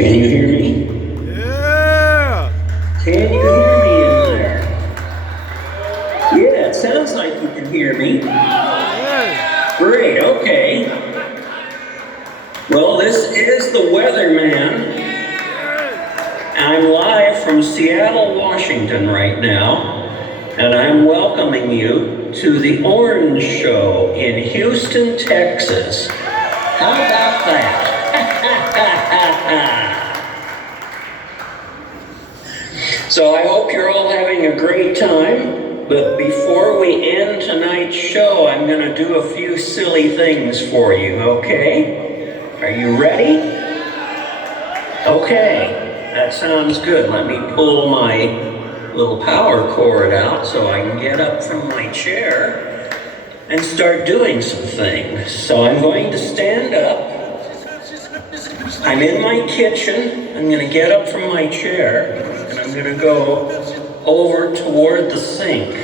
Can you hear me? Yeah! Can you hear me in there? Yeah, it sounds like you can hear me. Yeah. Great, okay. Well, this is the Weatherman. I'm live from Seattle, Washington right now, and I'm welcoming you to the Orange Show in Houston, Texas. How about that? So I hope you're all having a great time, but before we end tonight's show, I'm going to do a few silly things for you, okay? Are you ready? Okay, that sounds good. Let me pull my little power cord out so I can get up from my chair and start doing some things. So I'm going to stand up. I'm in my kitchen. I'm going to get up from my chair and I'm going to go over toward the sink.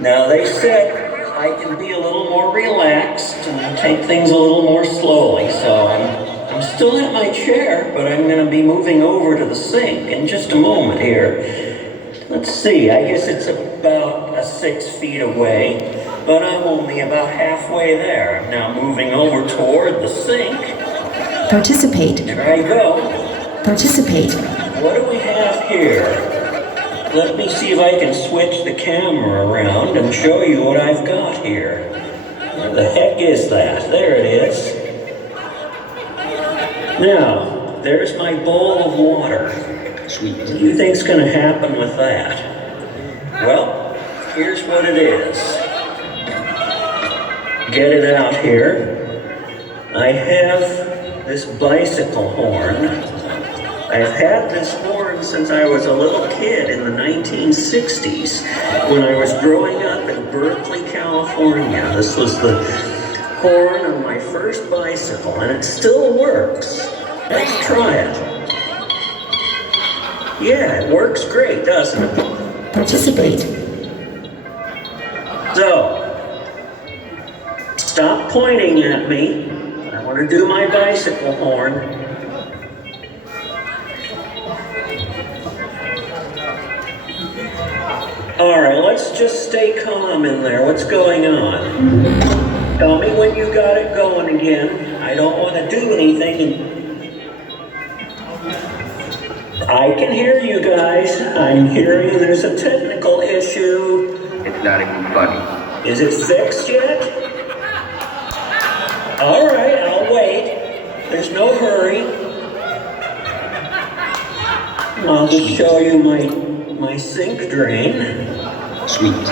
Now they said I can be a little more relaxed and take things a little more slowly. So I'm still at my chair, but I'm going to be moving over to the sink in just a moment here. Let's see, I guess it's about 6 feet away, but I'm only about halfway there. I'm now moving over toward the sink. Participate. There I go. Participate. What do we have here? Let me see if I can switch the camera around and show you what I've got here. Where the heck is that? There it is. Now, there's my bowl of water. Sweet. What do you think's going to happen with that? Well, here's what it is. Get it out here. I have this bicycle horn. I've had this horn since I was a little kid in the 1960s when I was growing up in Berkeley, California. This was the horn on my first bicycle, and it still works. Let's try it. Yeah, it works great, doesn't it? Participate. So, stop pointing at me. I want to do my bicycle horn. All right, let's just stay calm in there. What's going on? Tell me when you got it going again. I don't want to do anything. I can hear you guys. I'm hearing there's a technical issue. It's not even funny. Is it fixed yet? All right, I'll wait. There's no hurry. I'll just show you my sink drain. Sweet.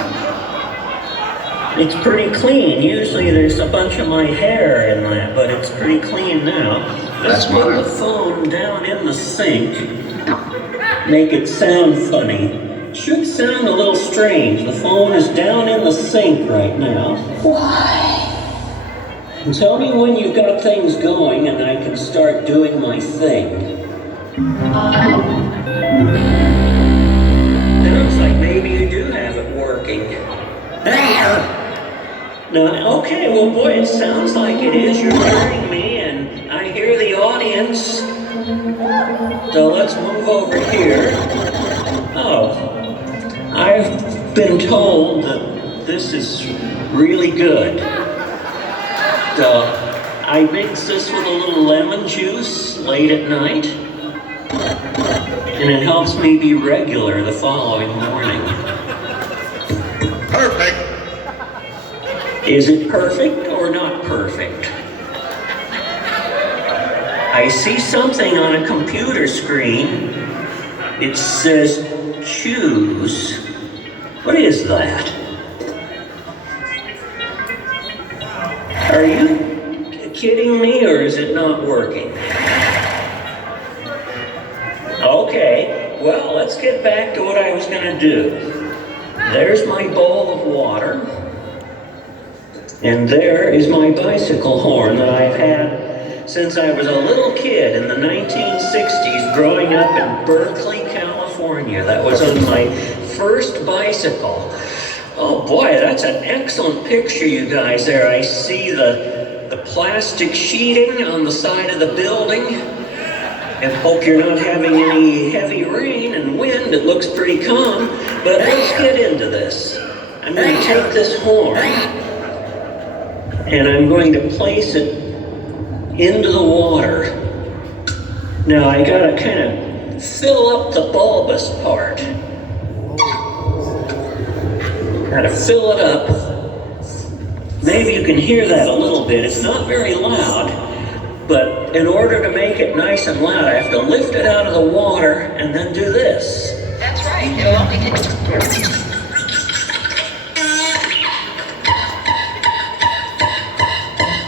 It's pretty clean. Usually there's a bunch of my hair in that, but it's pretty clean now. Let's put the phone down in the sink. Make it sound funny. Should sound a little strange. The phone is down in the sink right now. Why? And tell me when you've got things going and I can start doing my thing. Sounds like maybe you do have it working. Now, okay, well boy, it sounds like it is. You're hearing me and I hear the audience. So let's move over here. Oh, I've been told that this is really good. So I mix this with a little lemon juice late at night, and it helps me be regular the following morning. Perfect. Is it perfect or not perfect? I see something on a computer screen. It says choose. What is that? Are you kidding me, or is it not working? Okay, well, let's get back to what I was going to do. There's my bowl of water. And there is my bicycle horn that I've had since I was a little kid in the 1960s, growing up in Berkeley, California. That was on my first bicycle. Oh boy, that's an excellent picture, you guys, there. I see the plastic sheeting on the side of the building. And hope you're not having any heavy rain and wind. It looks pretty calm, but let's get into this. I'm going to take this horn and I'm going to place it into the water. Now I gotta kind of fill up the bulbous part. Gotta fill it up. Maybe you can hear that a little bit. It's not very loud, but in order to make it nice and loud, I have to lift it out of the water and then do this. That's right. You're welcome.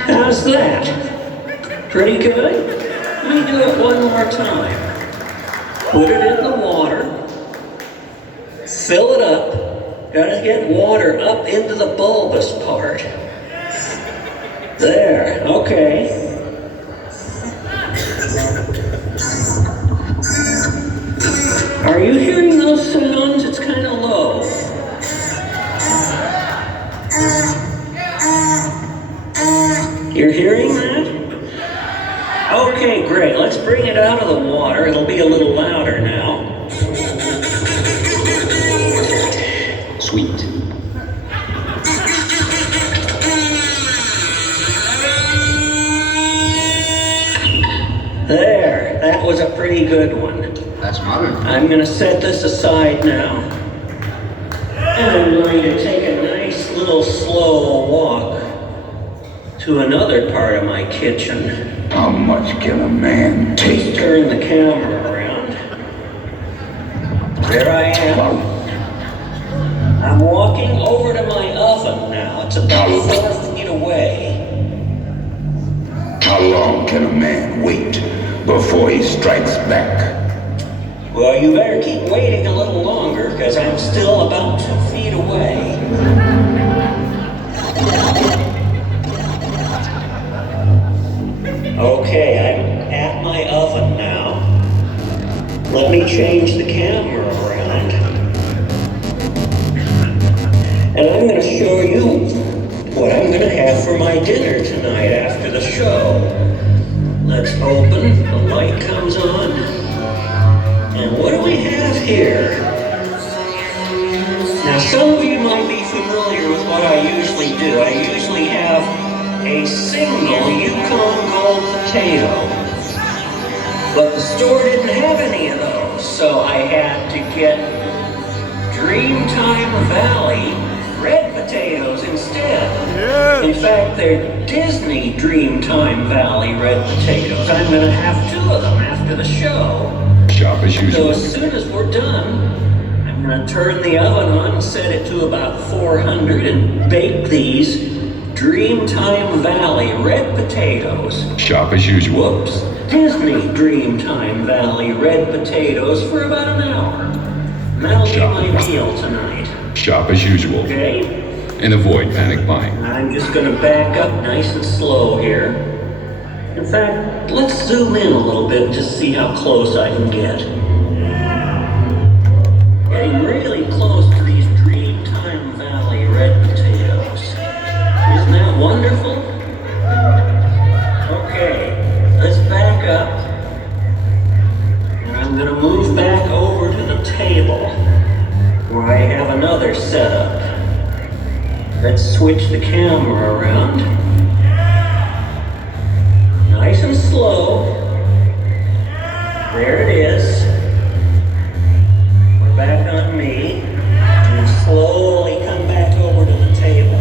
How's that? Pretty good? Let me do it one more time. Put it in the water. Fill it up. Gotta get water up into the bulbous part. There, okay. Are you hearing those sounds? It's kind of low. You're hearing that? Okay, great. Let's bring it out of the water. It'll be a little louder now. Sweet. There, that was a pretty good one. That's modern. I'm going to set this aside now. And I'm going to take a nice little slow walk to another part of my kitchen. How much can a man take? Turn the camera around. There I am. I'm walking over to my oven now. It's about 4 feet away. How long can a man wait before he strikes back? Well, you better keep waiting a little longer because I'm still about 2 feet away. Okay, I'm at my oven now. Let me change the camera around. And I'm going to show you what I'm going to have for my dinner tonight after the show. Let's open, the light comes on. And what do we have here? Now some of you might be familiar with what I usually do. I usually have a single Yukon Gold potato. But the store didn't have any of those, so I had to get Dreamtime Valley red potatoes instead. Yeah. In fact, they're Disney Dreamtime Valley red potatoes. I'm going to have 2 of them after the show. Sharp as So usual. as soon as we're done, I'm going to turn the oven on and set it to about 400 and bake these Dreamtime Valley red potatoes. Sharp as usual. Whoops. Disney Dreamtime Valley red potatoes for about an hour. And that'll be my meal tonight. Sharp as usual. Okay? And avoid panic buying. I'm just going to back up nice and slow here. In fact, let's zoom in a little bit and just see how close I can get. Getting really close to these Dreamtime Valley red potatoes. Isn't that wonderful? Okay, let's back up. And I'm going to move back over to the table where I have another setup. Let's switch the camera around. Nice and slow. There it is. We're back on me. And slowly come back over to the table.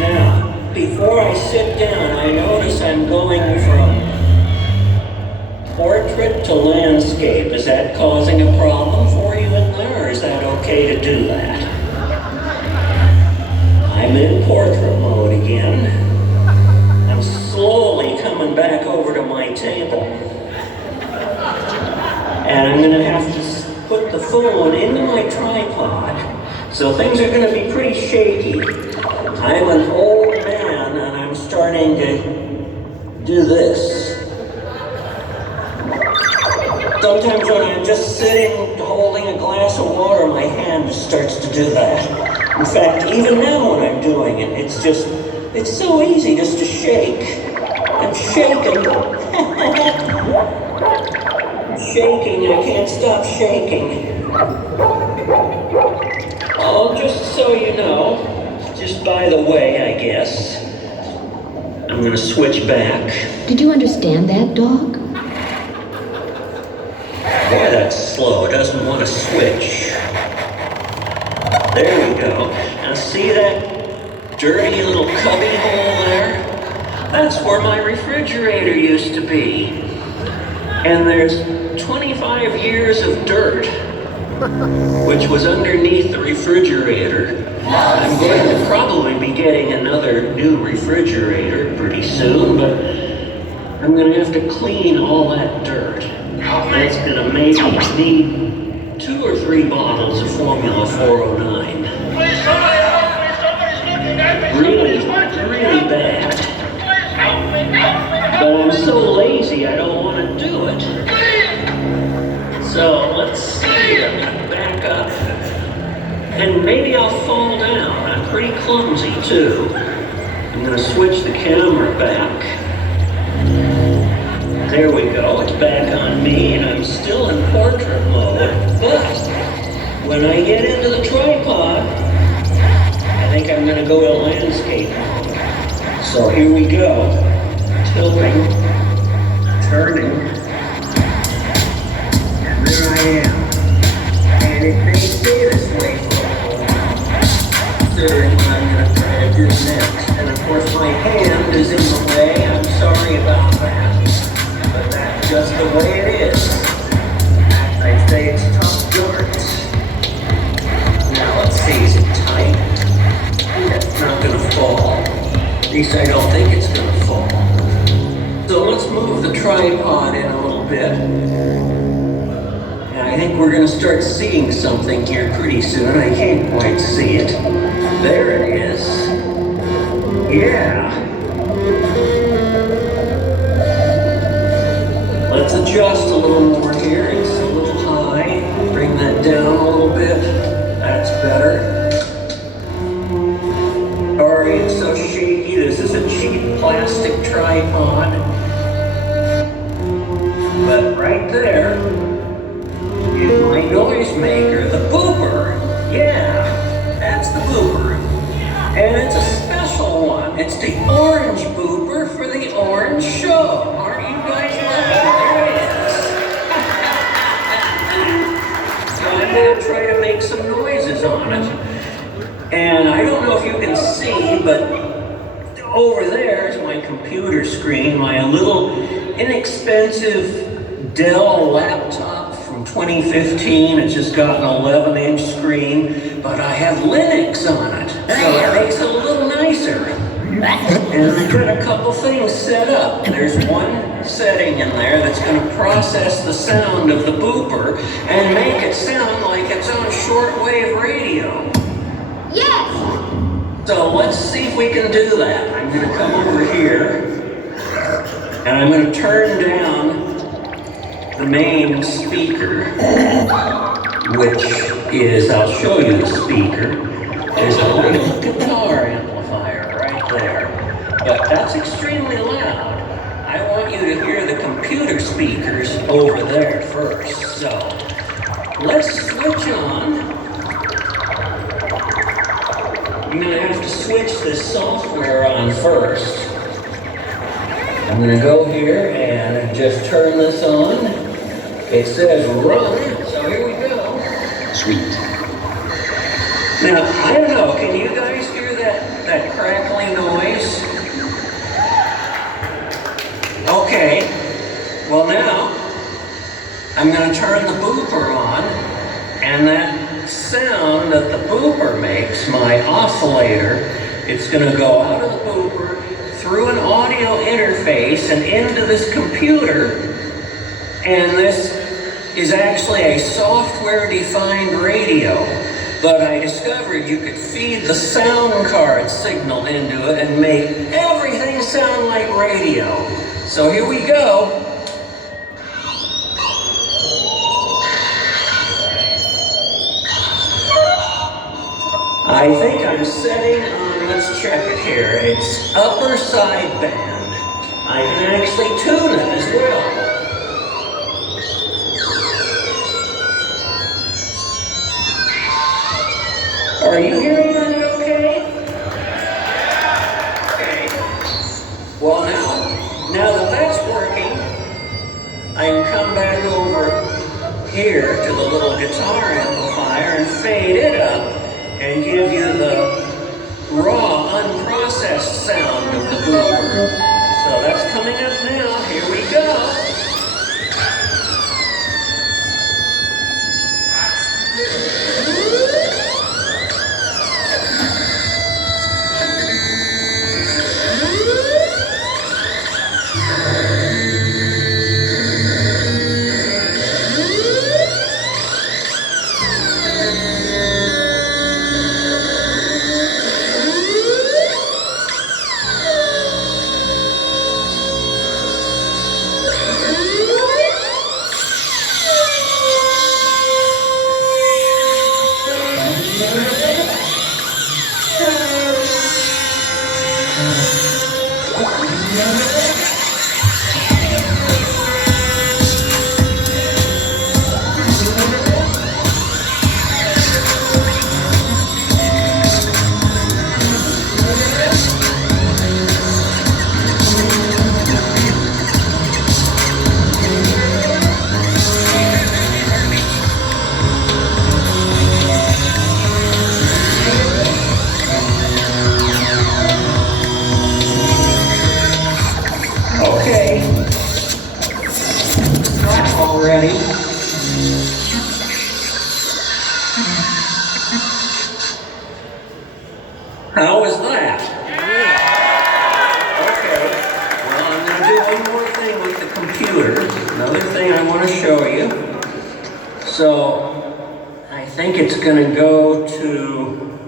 Now, before I sit down, I notice I'm going from portrait to landscape. Is that causing a problem for you in there, or is that okay to do that? I'm in portrait mode again. I'm slowly coming back over to my table. And I'm gonna have to put the phone into my tripod. So things are gonna be pretty shaky. I'm an old man and I'm starting to do this. Sometimes when I'm just sitting holding a glass of water, my hand just starts to do that. In fact, even now when I'm doing it, it's so easy just to shake. shaking. I'm shaking. I can't stop shaking. Oh, just so you know, just by the way, I guess, I'm gonna switch back. Did you understand that, dog? Boy, that's slow. It doesn't want to switch. There we go. Now see that dirty little cubby hole there? That's where my refrigerator used to be. And there's 25 years of dirt, which was underneath the refrigerator. I'm going to probably be getting another new refrigerator pretty soon, but I'm going to have to clean all that dirt. That's going to maybe need 2 or 3 bottles of Formula 409. Really, really bad. But I'm so lazy, I don't want to do it. So let's see, I'm going to back up. And maybe I'll fall down. I'm pretty clumsy too. I'm going to switch the camera back. There we go, it's back on me, and I'm still in portrait mode, but when I get into the tripod, I think I'm going to go to landscape mode. So here we go, tilting, turning, and there I am. And it may stay this way for a while, considering what I'm going to try to do next. And of course my hand is in the way, I'm sorry about that. But that's just the way it is. I'd say it's tough dirt. Now let's see, is it tight? It's not gonna fall. At least I don't think it's gonna fall. So let's move the tripod in a little bit. And I think we're gonna start seeing something here pretty soon. I can't quite see it. There it is. Yeah. Let's adjust a little more here. It's a little high. Bring that down a little bit. That's better. Sorry, it's so shaky. This is a cheap plastic tripod. But right there is my noisemaker, the booper. Yeah, that's the booper. And it's a special one. It's the orange booper for the orange show. Aren't you guys loving it? I'm going to try to make some noises on it. And I don't know if you can see, but over there is my computer screen, my little inexpensive Dell laptop from 2015. It's just got an 11-inch screen, but I have Linux on it, so it makes it a little nicer. And I've got a couple things set up. There's one setting in there that's going to process the sound of the booper and make it sound like it's on shortwave radio. Yes! So let's see if we can do that. I'm going to come over here and I'm going to turn down the main speaker, which is, I'll show you the speaker. There's a little guitar amplifier right there, but that's extremely loud. I want you to hear the computer speakers over there first. So let's switch on. I'm going to have to switch this software on first. I'm going to go here and just turn this on. It says run, so here we go. Sweet. Now, I don't know, can you guys hear that crackling noise? Okay, well now, I'm going to turn the booper on, and that sound that the booper makes, my oscillator, it's going to go out of the booper, through an audio interface, and into this computer, and this is actually a software-defined radio. But I discovered you could feed the sound card signal into it and make everything sound like radio. So here we go. I think I'm setting on, let's check it here. It's upper sideband. I can actually will. Are you hearing that okay? Okay. Well now that that's working, I can come back over here to the little guitar amplifier and fade it up and give you the raw, unprocessed sound of the boomer. So that's coming up now. Here we go. Okay. Already. How was that? Okay. Well, I'm going to do one more thing with the computer. Another thing I want to show you. So, I think it's going to go to,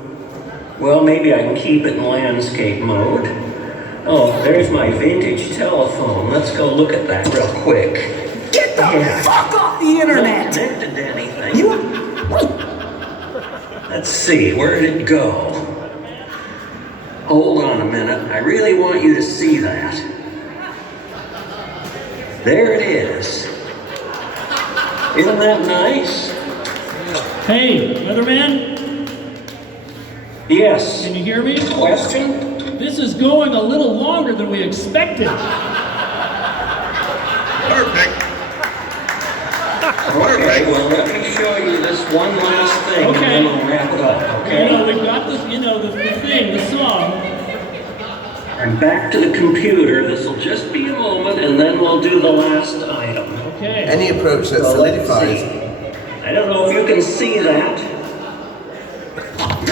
well, maybe I can keep it in landscape mode. Oh, there's my vintage telephone. Let's go look at that real quick. Get the fuck off the internet! Not connected to anything. Let's see, where did it go? Hold on a minute. I really want you to see that. There it is. Isn't that nice? Hey, weatherman, Yes. can you hear me? Question? This is going a little longer than we expected. Perfect. Okay, well, let me show you this one last thing, and then we'll wrap it up, okay? We've got this, the thing, the song. I'm back to the computer. This will just be a moment, and then we'll do the last item. Okay. Any approach that So let's solidifies. see. I don't know if you can see that,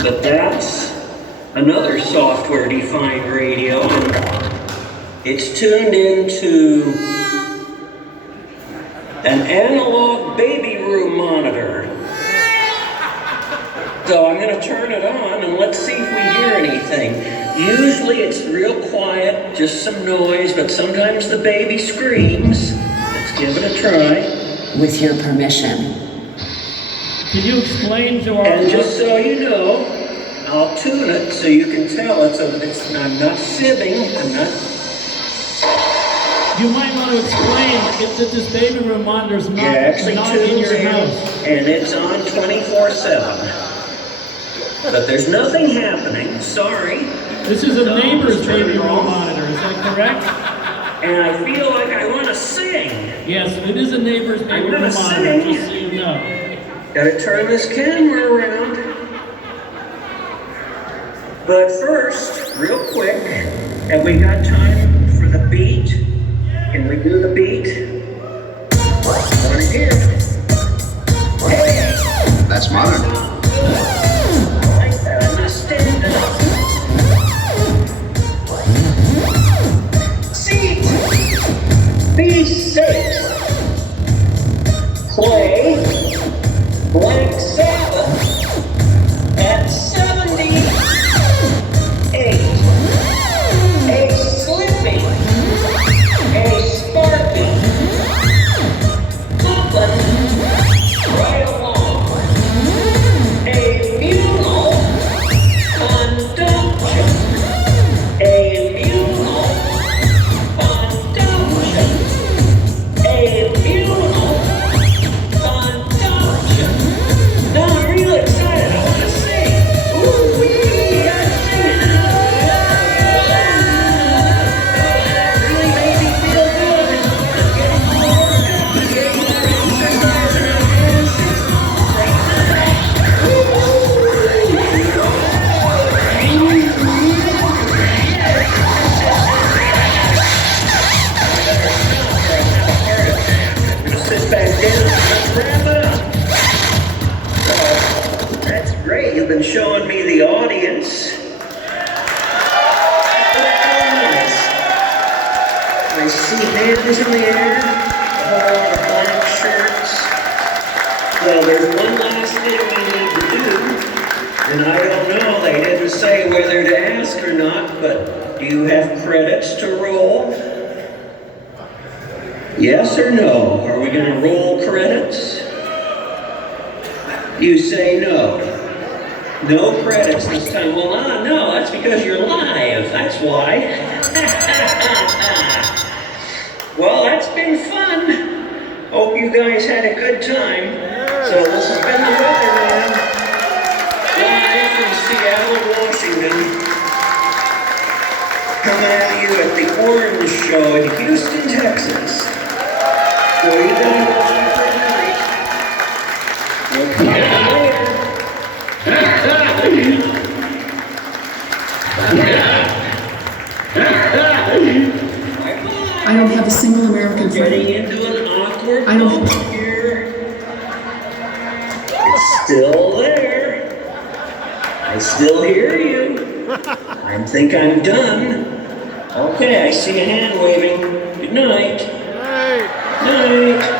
but that's another software-defined radio, and it's tuned into an analog baby room monitor. So I'm going to turn it on and let's see if we hear anything. Usually it's real quiet, just some noise, but sometimes the baby screams. Let's give it a try. With your permission. Can you explain to our... And just so you know, I'll tune it so you can tell I'm not fibbing, I'm not... You might want to explain that this baby room monitor is not, actually not in tunes your in, house. and it's on 24/7. But there's nothing happening, sorry. This is a So neighbor's just turn baby it room on. monitor, is that correct? And I feel like I want to sing. Yes, it is a neighbor's baby I'm room gonna monitor, sing. just so you know. Gotta turn this camera around. But first, real quick, have we got time for the beat? Can we do the beat? One here. Hey! That's modern. I like that. I'm gonna stand up. Seat! B6. Play Black Sabbath at 78. A slipping, a sparking, popping right along. A munal conduction, a munal conduction. wrap it up. So, that's great. You've been showing me the audience. I see hands in the air, a whole lot of black shirts. Well, there's one last thing we need to do, and I don't know, they didn't say whether to ask or not, but do you have credits to roll? Yes or no? Are we going to roll credits? You say no. No credits this time. Well, no, that's because you're live, that's why. Well, that's been fun. Hope you guys had a good time. So this has been the Weatherman, live from Seattle, Washington. Coming at you at the Orange Show in Houston, Texas. So you guys watch me for tonight. We'll talk to you later. I don't have a single American Getting friend. into an awkward I don't- moment here. It's still there. I still hear you. I think I'm done. Okay, I see a hand waving. Good night. Hey. Night.